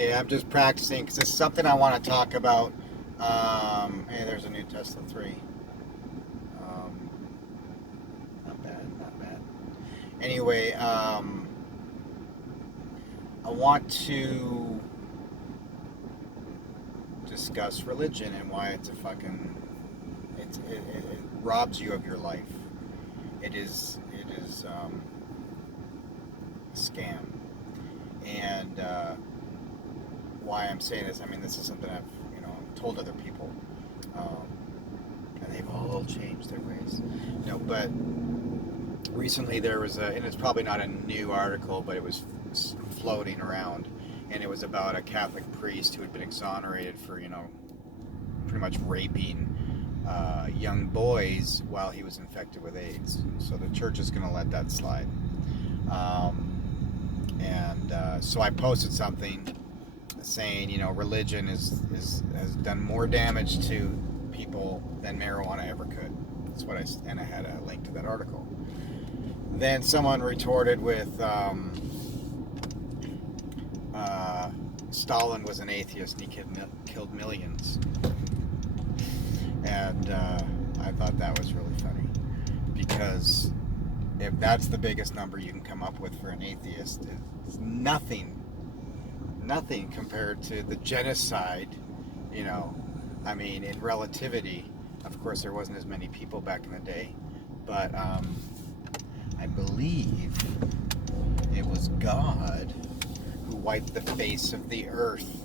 Okay, I'm just practicing because it's something I want to talk about. Hey, there's a new Tesla 3. Um, Not bad, not bad. Anyway, I want to discuss religion and why it's a fucking it robs you of your life. It is a scam, and why I'm saying this. I mean, this is something I've told other people, um, and they've all changed their ways. No, but recently there was and it's probably not a new article, but it was floating around, and it was about a Catholic priest who had been exonerated for pretty much raping young boys while he was infected with AIDS. So the church is going to let that slide. And so I posted something saying, religion has done more damage to people than marijuana ever could. That's what and I had a link to that article. Then someone retorted with, Stalin was an atheist and he killed millions. And I thought that was really funny, because if that's the biggest number you can come up with for an atheist, it's nothing compared to the genocide. I mean, in relativity, of course there wasn't as many people back in the day, but I believe it was God who wiped the face of the earth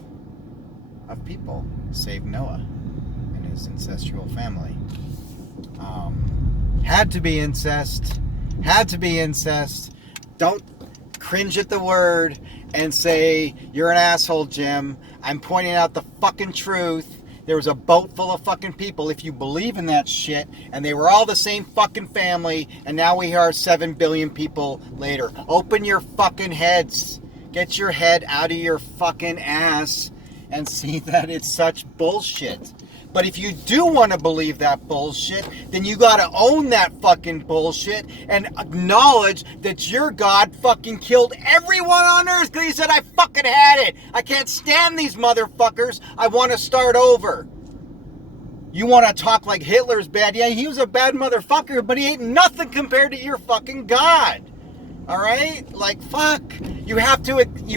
of people, save Noah and his incestual family. Had to be incest. Don't cringe at the word and say, you're an asshole, Jim. I'm pointing out the fucking truth. There was a boat full of fucking people, if you believe in that shit, and they were all the same fucking family, and now we are 7 billion people later. Open your fucking heads. Get your head out of your fucking ass and see that it's such bullshit. But if you do want to believe that bullshit, then you gotta own that fucking bullshit and acknowledge that your God fucking killed everyone on earth because he said, I fucking had it. I can't stand these motherfuckers. I want to start over. You want to talk like Hitler's bad? Yeah, he was a bad motherfucker, but he ain't nothing compared to your fucking God. Alright? Like, fuck. You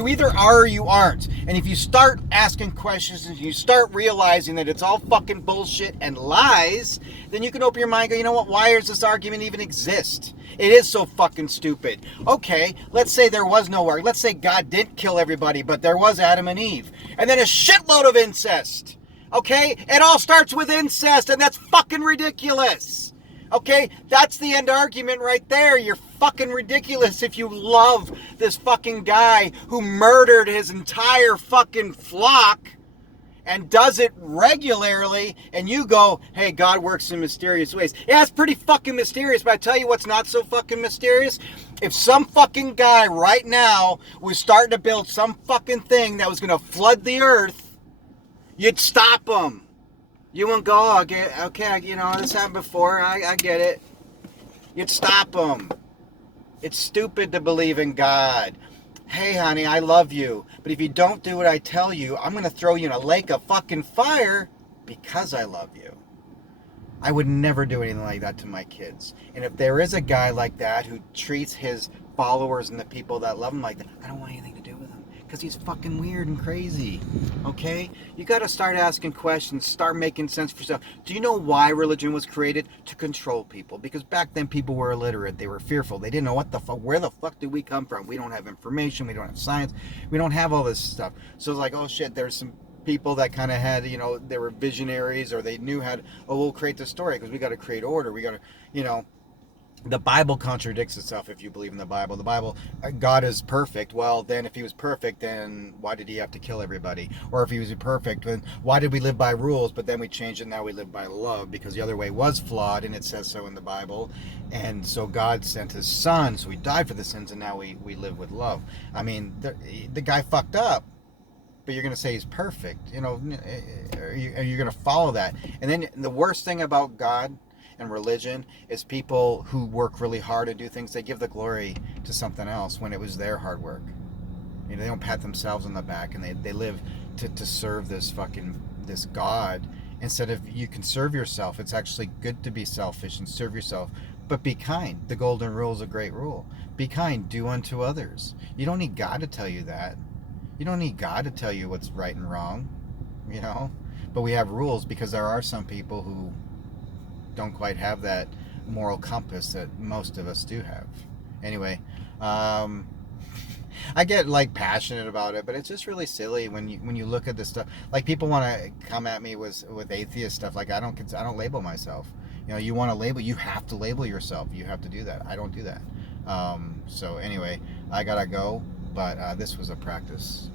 either are or you aren't. And if you start asking questions and you start realizing that it's all fucking bullshit and lies, then you can open your mind and go, you know what, why does this argument even exist? It is so fucking stupid. Okay, let's say there was no argument. Let's say God didn't kill everybody, but there was Adam and Eve. And then a shitload of incest. Okay? It all starts with incest, and that's fucking ridiculous. Okay, that's the end argument right there. You're fucking ridiculous if you love this fucking guy who murdered his entire fucking flock and does it regularly, and you go, hey, God works in mysterious ways. Yeah, it's pretty fucking mysterious, but I tell you what's not so fucking mysterious. If some fucking guy right now was starting to build some fucking thing that was going to flood the earth, you'd stop him. You won't go, oh, okay, this happened before, I get it. You'd stop them. It's stupid to believe in God. Hey, honey, I love you, but if you don't do what I tell you, I'm going to throw you in a lake of fucking fire because I love you. I would never do anything like that to my kids. And if there is a guy like that who treats his followers and the people that love him like that, I don't want anything to do with him. Because he's fucking weird and crazy, okay? You got to start asking questions, start making sense for yourself. Do you know why religion was created? To control people. Because back then people were illiterate, they were fearful, they didn't know what the fuck, where the fuck did we come from? We don't have information, we don't have science, we don't have all this stuff. So it's like, oh shit, there's some people that kind of had, they were visionaries, or they knew how to, we'll create this story because we got to create order, we got to, the Bible contradicts itself if you believe in the Bible. The Bible, God is perfect. Well, then if he was perfect, then why did he have to kill everybody? Or if he was perfect, then why did we live by rules, but then we changed it, now we live by love? Because the other way was flawed, and it says so in the Bible. And so God sent his son, so he died for the sins, and now we live with love. I mean, the guy fucked up, but you're going to say he's perfect. Are you going to follow that? And then the worst thing about God and religion is people who work really hard and do things, they give the glory to something else when it was their hard work. You know, they don't pat themselves on the back, and they live to serve this God. Instead of, you can serve yourself. It's actually good to be selfish and serve yourself, but be kind. The golden rule is a great rule. Be kind, do unto others. You don't need God to tell you that. You don't need God to tell you what's right and wrong, you know? But we have rules because there are some people who don't quite have that moral compass that most of us do have. Anyway, um, I get like passionate about it, but it's just really silly when you look at this stuff. Like, people want to come at me with atheist stuff. Like, I don't label myself. You know, you want to label, you have to label yourself. You have to do that. I don't do that. So anyway, I gotta go. But this was a practice.